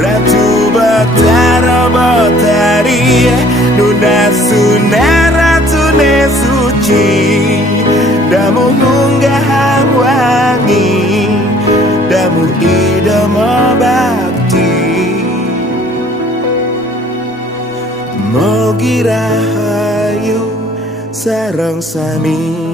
Ratu Batara Batari Nuna Suna Ratu Nesuci Damu Nunggah Wangi Damu Idama Bakti Mogi Rahayu Sarang Sami